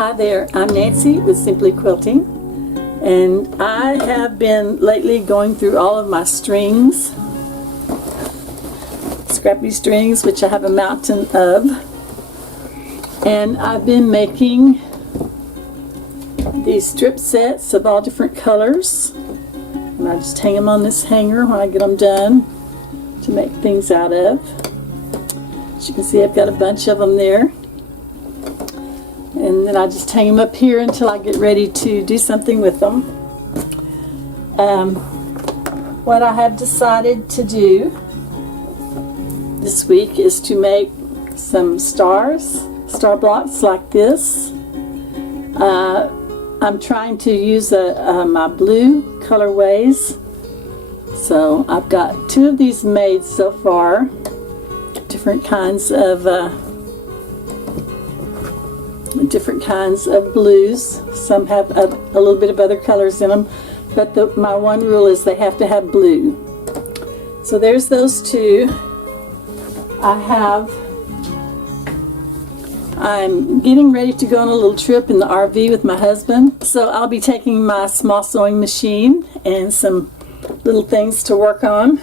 Hi there, I'm Nancy with Simply Quilting, and I have been lately going through all of my strings, scrappy strings, which I have a mountain of, and I've been making these strip sets of all different colors, and I just hang them on this hanger when I get them done to make things out of. As you can see, I've got a bunch of them there. And then I just hang them up here until I get ready to do something with them. What I have decided to do this week is to make some star blocks like this. I'm trying to use my blue colorways. So I've got 2 of these made so far. Different kinds of blues. Some have a little bit of other colors in them, but my one rule is they have to have blue. So there's those 2. I'm getting ready to go on a little trip in the RV with my husband, so I'll be taking my small sewing machine and some little things to work on.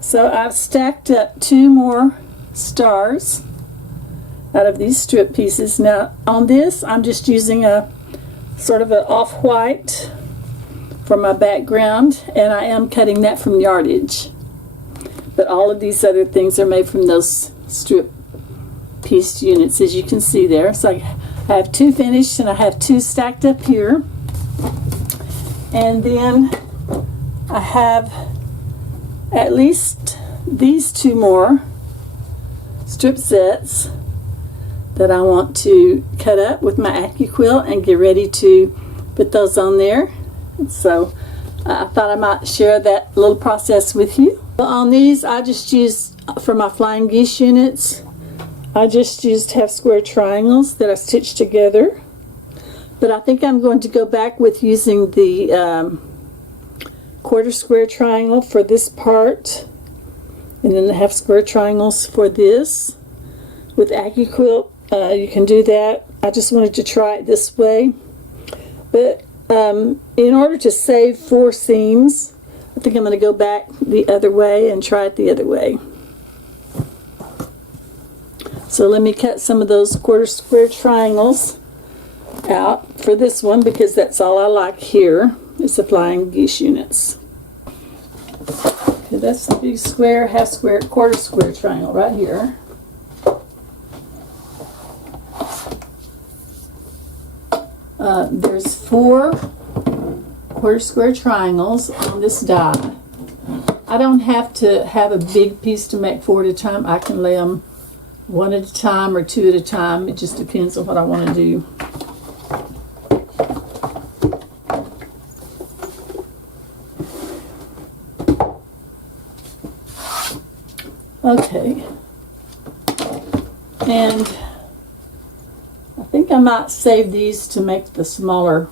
So I've stacked up 2 more stars out of these strip pieces. Now on this I'm just using a sort of an off-white for my background, and I am cutting that from yardage, but all of these other things are made from those strip piece units, as you can see there. So I have 2 finished, and I have 2 stacked up here, and then I have at least these 2 more strip sets that I want to cut up with my AccuQuilt and get ready to put those on there. So I thought I might share that little process with you. Well, on these I just used, for my flying geese units, I just used half square triangles that I stitched together. But I think I'm going to go back with using the quarter square triangle for this part, and then the half square triangles for this. With AccuQuilt, you can do that. I just wanted to try it this way. But in order to save 4 seams, I think I'm going to go back the other way and try it the other way. So let me cut some of those quarter square triangles out for this one, because that's all I like here is the flying geese units. Okay, that's the big square, half square, quarter square triangle right here. There's 4 quarter square triangles on this die. I don't have to have a big piece to make 4 at a time. I can lay them 1 at a time or 2 at a time. It just depends on what I want to do. Okay, and I think I might save these to make the smaller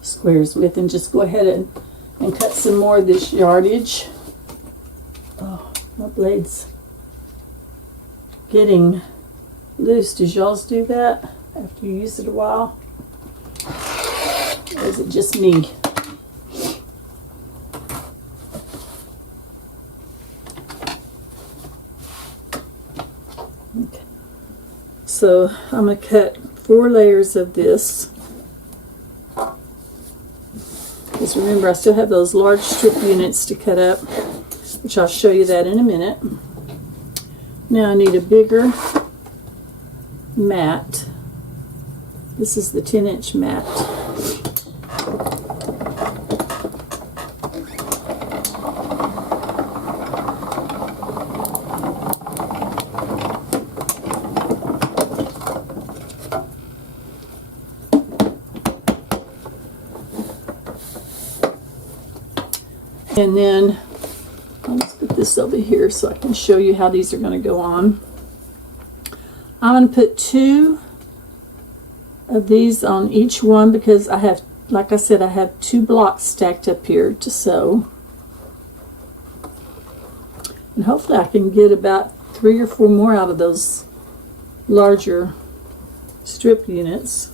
squares with, and just go ahead and cut some more of this yardage. Oh, my blade's getting loose. Does y'all's do that after you use it a while? Or is it just me? Okay. So I'm going to cut 4 layers of this. Just remember, I still have those large strip units to cut up, which I'll show you that in a minute. Now I need a bigger mat. This is the 10-inch mat. And then I'll just put this over here so I can show you how these are going to go on. I'm going to put 2 of these on each one, because I have, like I said, I have 2 blocks stacked up here to sew. And hopefully I can get about 3 or 4 more out of those larger strip units.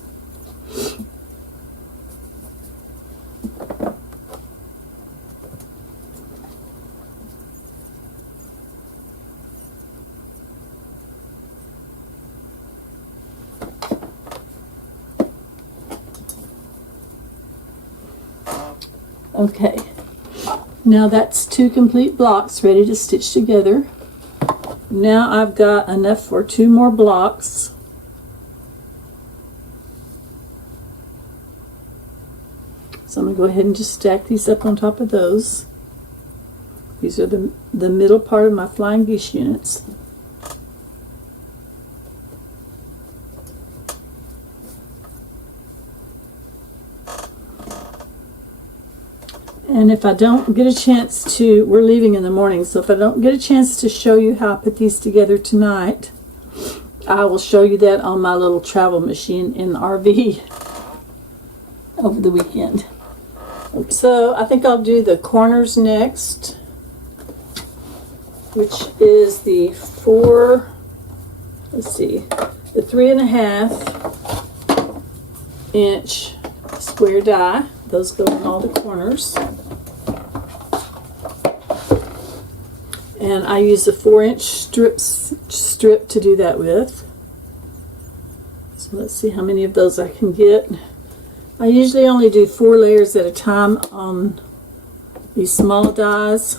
Okay, now that's 2 complete blocks ready to stitch together. Now I've got enough for 2 more blocks. So I'm going to go ahead and just stack these up on top of those. These are the middle part of my flying geese units. And if I don't get a chance to, we're leaving in the morning, so if I don't get a chance to show you how I put these together tonight, I will show you that on my little travel machine in the RV over the weekend. So I think I'll do the corners next, which is the 3.5 inch square die. Those go in all the corners. And I use a 4-inch strip to do that with. So let's see how many of those I can get. I usually only do 4 layers at a time on these small dies.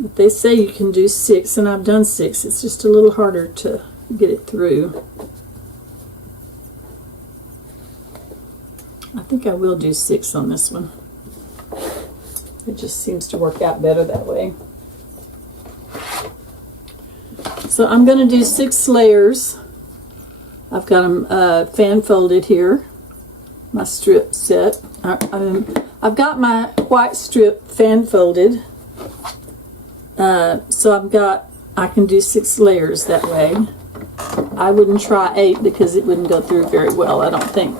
But they say you can do 6, and I've done 6. It's just a little harder to get it through. I think I will do 6 on this one. It just seems to work out better that way. So I'm going to do 6 layers. I've got them fan folded here. My strip set. I've got my white strip fan folded. So I can do 6 layers that way. I wouldn't try 8 because it wouldn't go through very well, I don't think.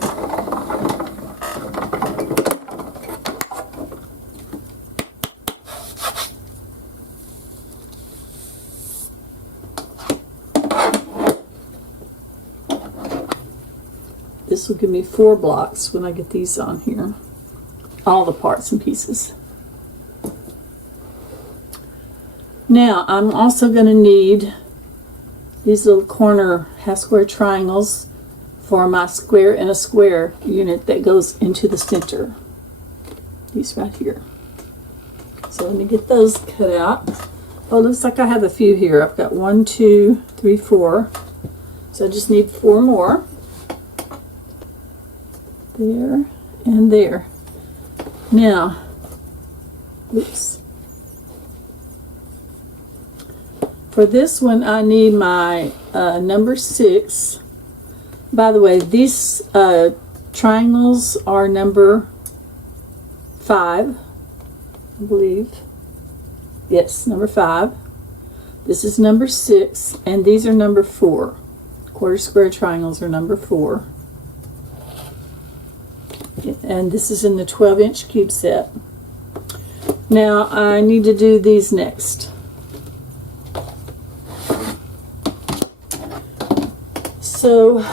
This will give me 4 blocks when I get these on here. All the parts and pieces. Now, I'm also going to need these little corner half square triangles for my square and a square unit that goes into the center. These right here. So let me get those cut out. Oh, looks like I have a few here. I've got 1, 2, 3, 4. So I just need 4 more. There and there. Now, oops. For this one, I need my number 6. By the way, these triangles are number 5, I believe. Yes, number 5. This is number 6, and these are number 4. Quarter square triangles are number 4. And this is in the 12-inch cube set. Now I need to do these next. So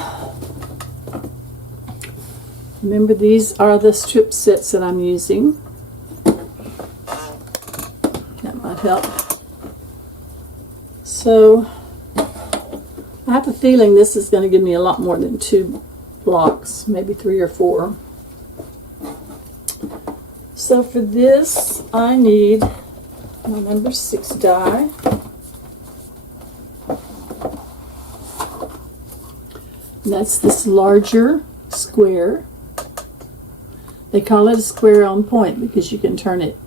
remember, these are the strip sets that I'm using. That might help. So I have a feeling this is going to give me a lot more than 2 blocks, maybe 3 or 4. So for this, I need my number 6 die. And that's this larger square. They call it a square on point because you can turn it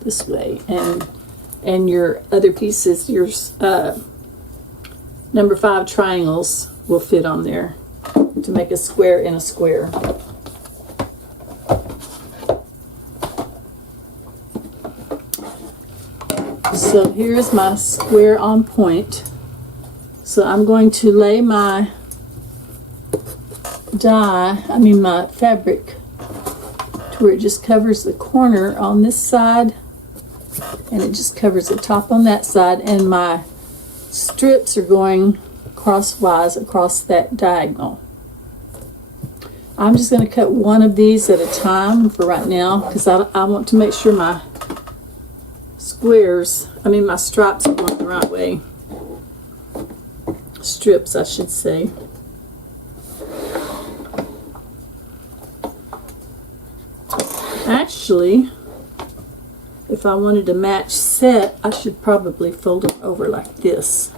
this way, and your other pieces, your number 5 triangles will fit on there to make a square in a square. So here's my square on point. So I'm going to lay my my fabric to where it just covers the corner on this side, and it just covers the top on that side, and my strips are going crosswise across that diagonal. I'm just going to cut one of these at a time for right now because I want to make sure my my stripes are going the right way. Strips, I should say. Actually, if I wanted to match set, I should probably fold them over like this.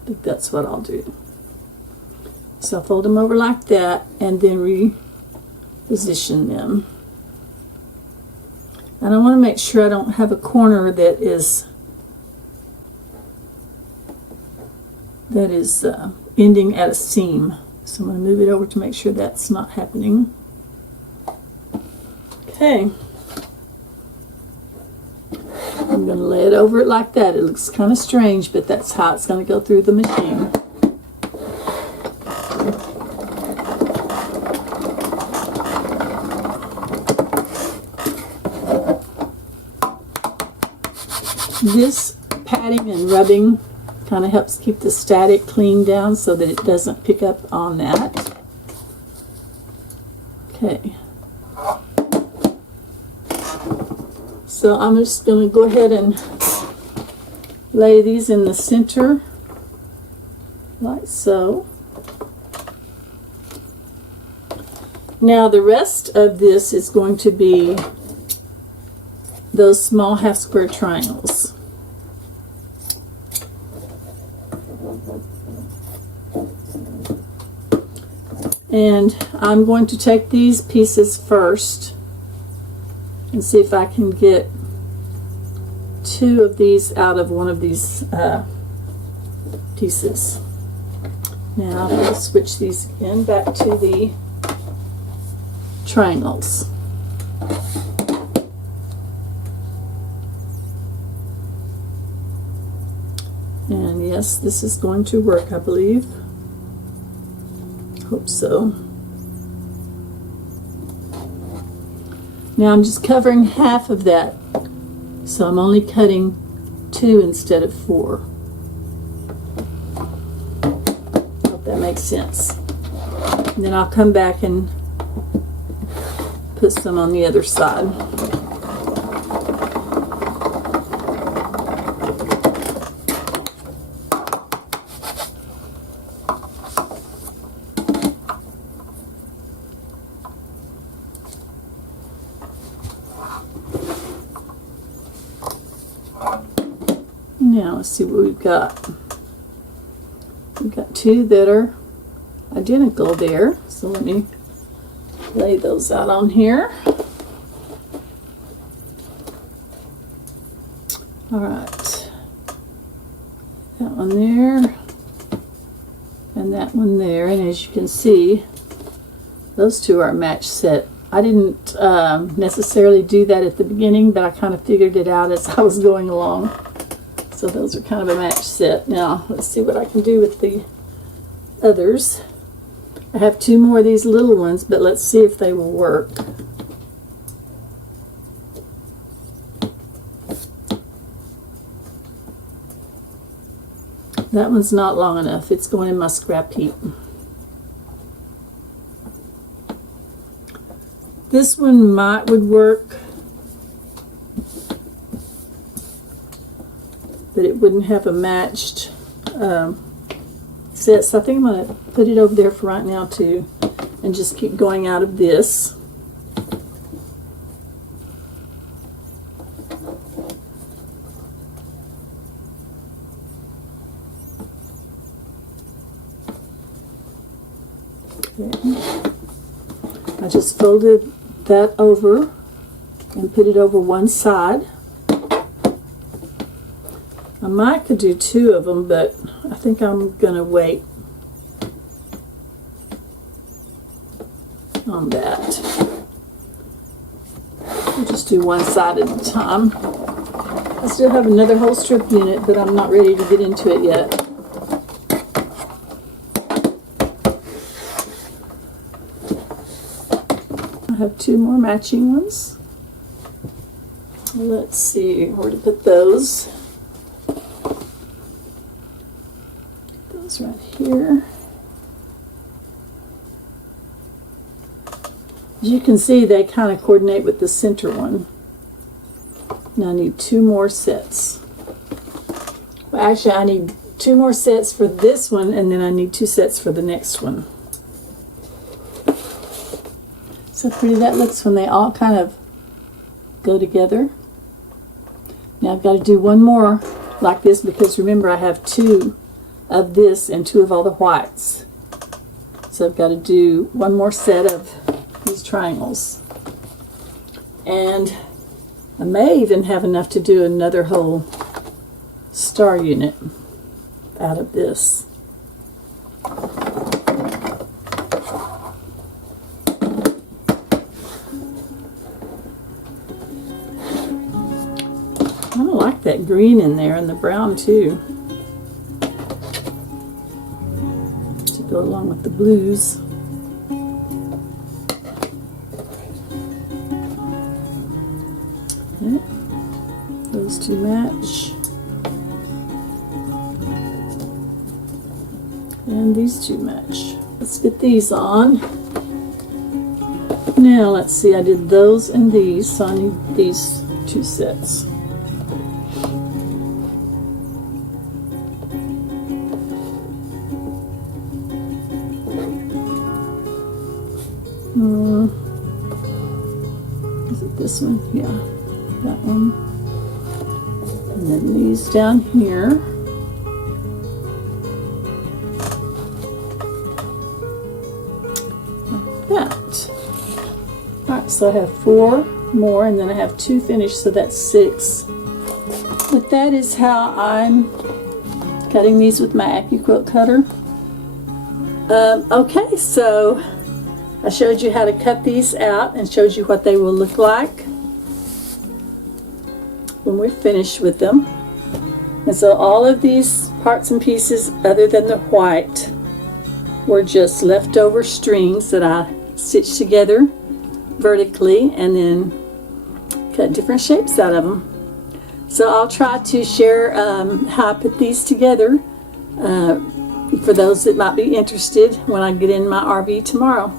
I think that's what I'll do. So I'll fold them over like that and then reposition them. And I want to make sure I don't have a corner that is ending at a seam. So I'm going to move it over to make sure that's not happening. Okay. I'm going to lay it over it like that. It looks kind of strange, but that's how it's going to go through the machine. This patting and rubbing kind of helps keep the static clean down so that it doesn't pick up on that. Okay. So I'm just going to go ahead and lay these in the center like so. Now the rest of this is going to be those small half square triangles. And I'm going to take these pieces first and see if I can get two of these out of one of these pieces. Now I'm going to switch these again back to the triangles. And yes, this is going to work, I believe. Hope so. Now I'm just covering half of that, so I'm only cutting 2 instead of 4. Hope that makes sense. And then I'll come back and put some on the other side. Now let's see what we've got. We've got 2 that are identical there, so let me lay those out on here. Alright, that one there and that one there, and as you can see those 2 are a match set. I didn't necessarily do that at the beginning, but I kind of figured it out as I was going along. So those are kind of a match set. Now, let's see what I can do with the others. I have 2 more of these little ones, but let's see if they will work. That one's not long enough. It's going in my scrap heap. This one would work, but it wouldn't have a matched set. So I think I'm going to put it over there for right now too, and just keep going out of this. Okay. I just folded that over and put it over one side. I might could do 2 of them, but I think I'm going to wait on that. I'll just do one side at a time. I still have another whole strip unit, but I'm not ready to get into it yet. I have 2 more matching ones. Let's see where to put those. these right here. As you can see, they kind of coordinate with the center one. Now I need 2 more sets. Well, actually, I need 2 more sets for this one, and then I need 2 sets for the next one. So pretty that looks when they all kind of go together. Now I've got to do one more like this, because remember I have 2 of this and 2 of all the whites. So I've got to do one more set of these triangles. And I may even have enough to do another whole star unit out of this. I like that green in there and the brown too, to go along with the blues. Okay. Those 2 match. And these 2 match. Let's get these on. Now let's see, I did those and these, so I need these 2 sets. Is it this one? Yeah, that one. And then these down here. Like that. Alright, so I have 4 more, and then I have 2 finished, so that's 6. But that is how I'm cutting these with my AccuQuilt cutter. Okay, so I showed you how to cut these out and showed you what they will look like when we're finished with them. And so all of these parts and pieces, other than the white, were just leftover strings that I stitched together vertically and then cut different shapes out of them. So I'll try to share how I put these together for those that might be interested when I get in my RV tomorrow.